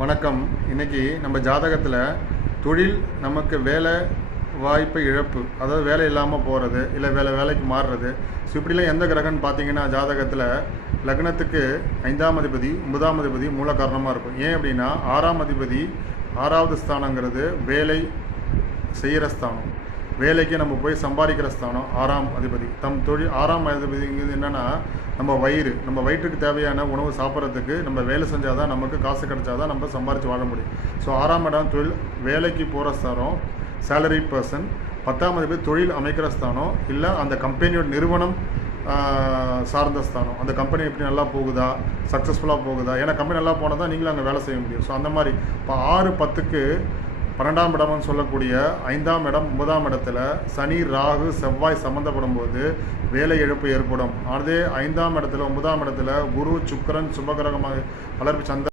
வணக்கம். இன்னைக்கு நம்ம ஜாதகத்தில் தொழில் நமக்கு வேலை வாய்ப்பு இழப்பு, அதாவது வேலை இல்லாமல் போகிறது, இல்லை வேலைக்கு மாறுறது. ஸோ இப்படிலாம் எந்த கிரகம்னு பார்த்தீங்கன்னா ஜாதகத்தில் லக்னத்துக்கு 5ஆம் அதிபதி 9ஆம் அதிபதி மூல காரணமாக இருக்கும். ஏன் அப்படின்னா 6ஆம் அதிபதி 6வது ஸ்தானங்கிறது வேலை செய்கிற ஸ்தானம், வேலைக்கு நம்ம போய் சம்பாதிக்கிற ஸ்தானம் 6ஆம் அதிபதி. தொழில் 6ஆம் அதிபதிங்கிறது என்னென்னா நம்ம வயிற்றுக்கு தேவையான உணவு சாப்பிட்றதுக்கு நம்ம வேலை செஞ்சால் தான் நமக்கு காசு கிடைச்சாதான் நம்ம சம்பாரித்து வாழ முடியும். ஸோ 6ஆம் இடம் தொழில் வேலைக்கு போகிற ஸ்தானம், சேலரி பர்சன். 10ஆம் அதிபதி தொழில் அமைக்கிற ஸ்தானம், இல்லை அந்த கம்பெனியோட நிறுவனம் சார்ந்த ஸ்தானம். அந்த கம்பெனி எப்படி நல்லா போகுதா, சக்ஸஸ்ஃபுல்லாக போகுதா, ஏன்னா கம்பெனி நல்லா போனால் தான் நீங்களும் அங்கே வேலை செய்ய முடியும். ஸோ அந்த மாதிரி இப்போ 6, 10க்கு 12ஆம் இடம்னு சொல்லக்கூடிய 5ஆம் இடம் 9ஆம் இடத்துல சனி ராகு செவ்வாய் சம்மந்தப்படும் போது வேலை இழப்பு ஏற்படும். அதே 5ஆம் இடத்துல 9ஆம் இடத்துல குரு சுக்கிரன் சுபகிரகமாக வளர்ப்பு சந்திரன்